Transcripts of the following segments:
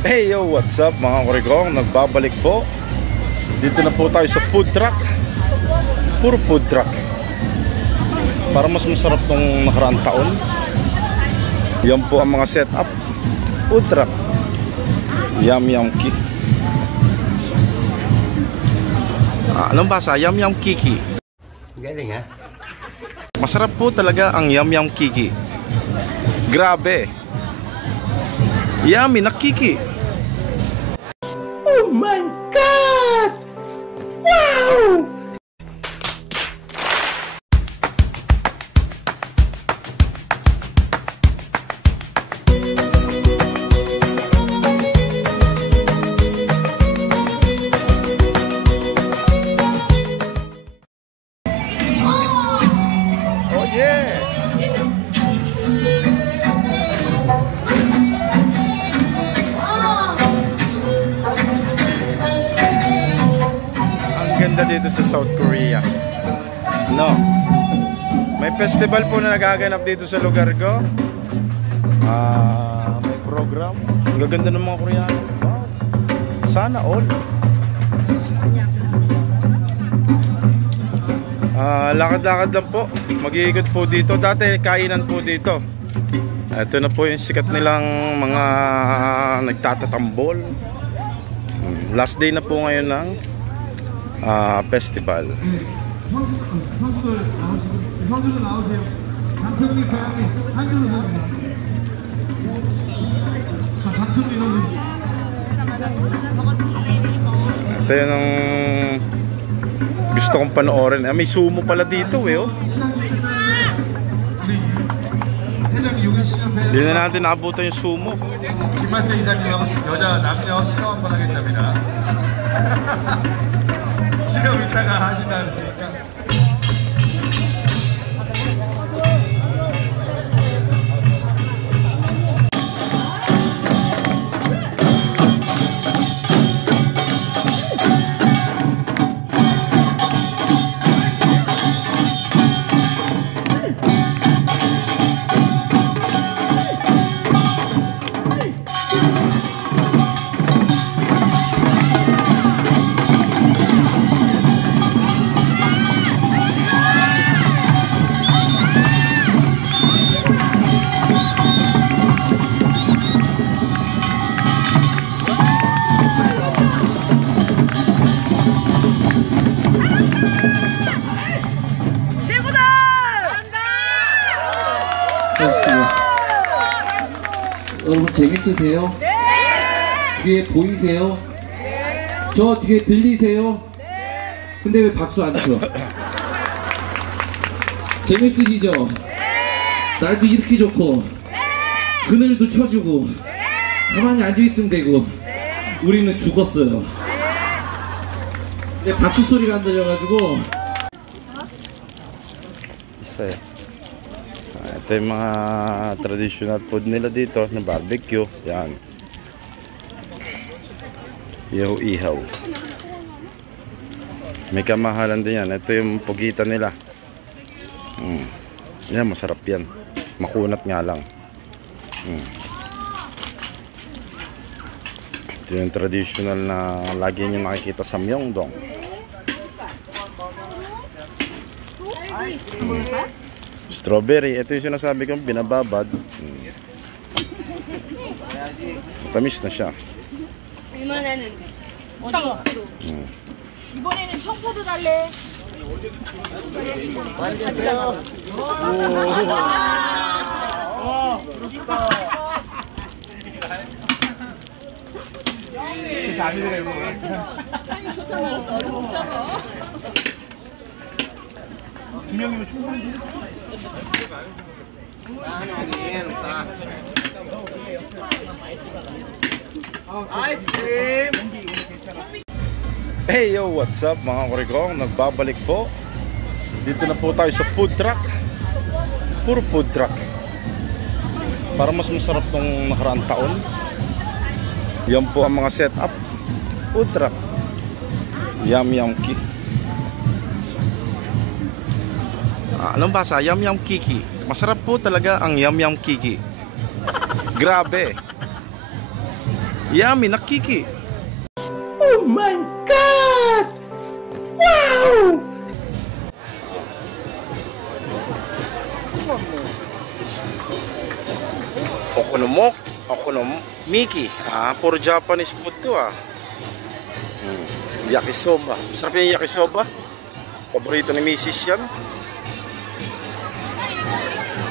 Hey yo, what's up mga kurigong? Nagbabalik po. Dito na po tayo sa food truck. Puro food truck. Para mas masarap tong nakaraang taon. Yan po ang mga setup. Food truck. Yum Yum Kiki. Anong basa? Yum Yum Kiki. Galing ha? Masarap po talaga ang Yum Yum Kiki. Grabe. Yummy na Kiki. Oh my God! Wow! Oh yeah! Ganda dito sa South Korea. No. May festival po na nagaganap dito sa lugar ko. May program. Ang gaganda ng mga Koreano. Wow. Sana all. Lakad-lakad lang po. Mag-iikot po dito. Dati kainan po dito. Ito na po yung sikat nilang mga nagtatatambol. Last day na po ngayon ng festival. Ito yun ang gusto kong panoorin. May sumo pala dito eh. Hindi na natin naabutan yung sumo. 김만세 이사님하고 여자 남녀 실험 한번 하겠답니다. 실험 이따가 하신다 그랬으니까. 여러분 재밌으세요? 네! 뒤에 보이세요? 네! 저 뒤에 들리세요? 네! 근데 왜 박수 안 쳐? 재밌으시죠? 네! 날도 이렇게 좋고 네! 그늘도 쳐주고 네! 가만히 앉아있으면 되고 네! 우리는 죽었어요. 근데 박수 소리가 안 들려가지고 Isa ito yung mga traditional food nila dito na barbecue. Yan. Ihaw-ihaw. May kamahalan din yan. Ito yung pugitan nila. Yan, masarap yan. Makunat nga lang. Ito yung traditional na lagi nyo nakikita sa Myeongdong. Strawberry, ito yung sinasabi kong binababad. Tamis na siya. 이번에는 청포도. 이번에는 청포도 달래. Hey yo, what's up mga kurigong? Nagbabalik po. Dito na po tayo sa food truck. Puro food truck. Para mas masarap tong nakaraang taon. Yan po ang mga setup. Food truck. Yum Yum Kiki. Anong basa? Yum Yum Kiki. Masarap po talaga ang Yum Yum Kiki. Grabe. Yummy, nakiki. Oh my God! Wow! Okonomiyaki. Puro Japanese food to Yakisoba. Masarap yung yakisoba. Paborito ni Mrs. yan.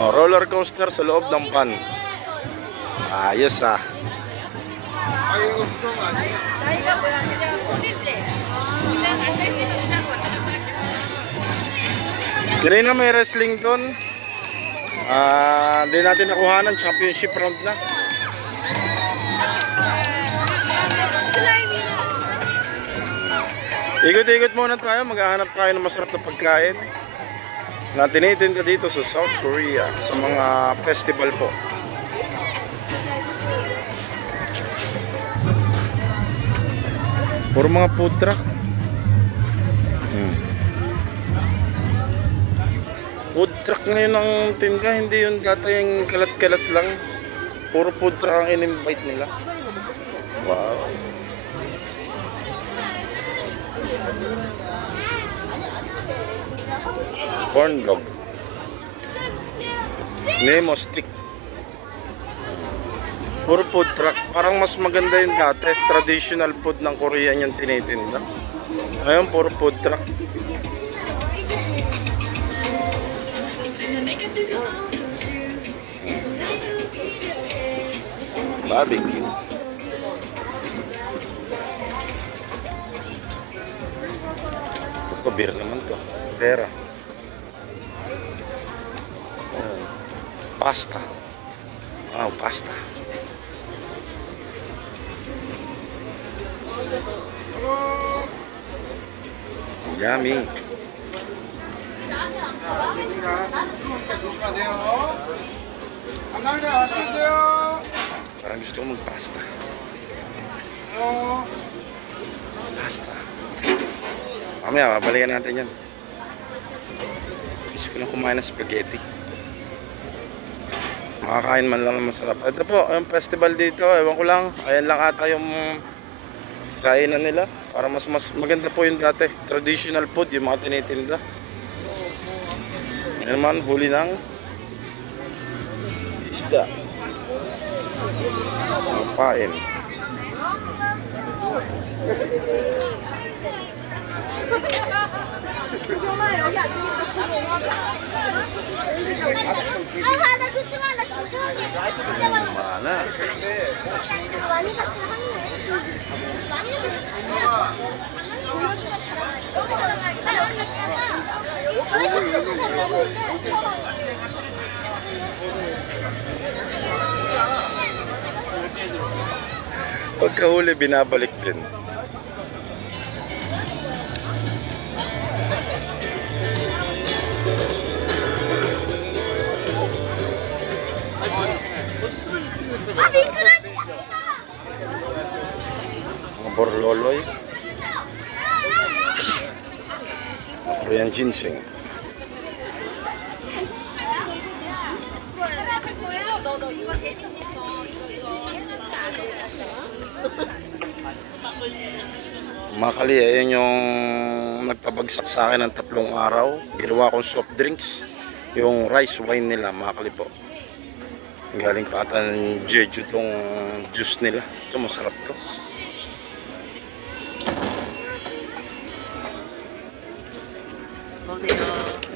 Roller coaster sa loob ng pan. Ayos Kanina may wrestling doon. Hindi natin nakuhanan, championship round na. Ikot-ikot muna tayo, maghahanap tayo ng masarap na pagkain na tinitin ka dito sa South Korea sa mga festival po. Puro mga food truck. Food truck ngayon ang tinda, hindi yun dati yung kalat-kalat lang. Puro food truck ang in-invite nila. Wow. Corn dog. Nemo stick. Puro food truck. Parang mas maganda yung dati. Traditional food ng Korean yung tinitinda. Ngayon puro food truck. Barbecue. Ito beer naman to. Pera. Pasta. Wow, pasta. Yummy. Parang gusto ko mag-pasta. Pasta. Mamaya, babalikan natin yan. Gusto ko lang kumain ng spaghetti. Makakain man lang ng masarap. Ito po, yung festival dito, ewan ko lang. Ayan lang ata yung kainan nila. Para mas maganda po yung dati. Traditional food, yung mga tinitinda. Ayan naman, huli ng isda. Pain. Mana? Pagkahuli, binabalik din. Mga borloloy. Korean ginseng. Mga kali, ayan yung nagpabagsak sa akin ng 3 araw. Ginawa kong soft drinks. Yung rice wine nila, mga kali po. Galing pa ata ng Jeju tong juice nila. Ito masarap to.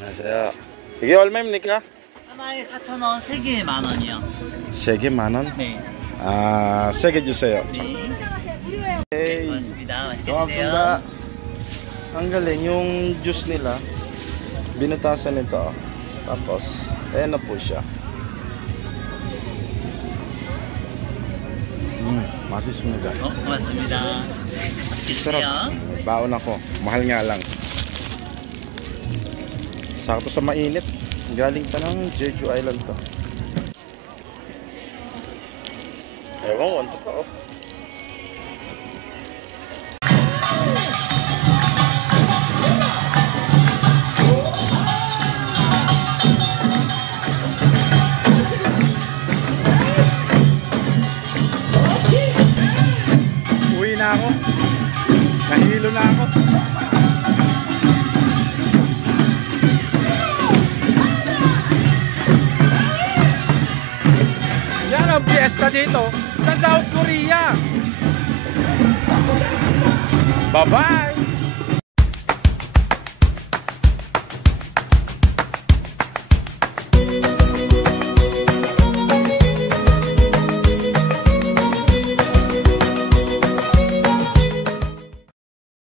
안녕하세요. 이게 얼마입니까? 하나에 4,000원, 3개에 10,000원이요. 3개 10,000원? 네. 3개 주세요. 네. 고맙습니다. 맛있게 드세요. 고맙습니다. Ang galing yung juice nila. Binutasan nito. Tapos, ayan na po siya. Masisumuga. 고맙습니다. 맛있게 Sarap. 드세요. May baon ako. Mahal nga lang. Sakto sa mainit. Galing pa ng Jeju Island to. Ewan, wanto pa oh. ka dito sa South Korea. Bye-bye!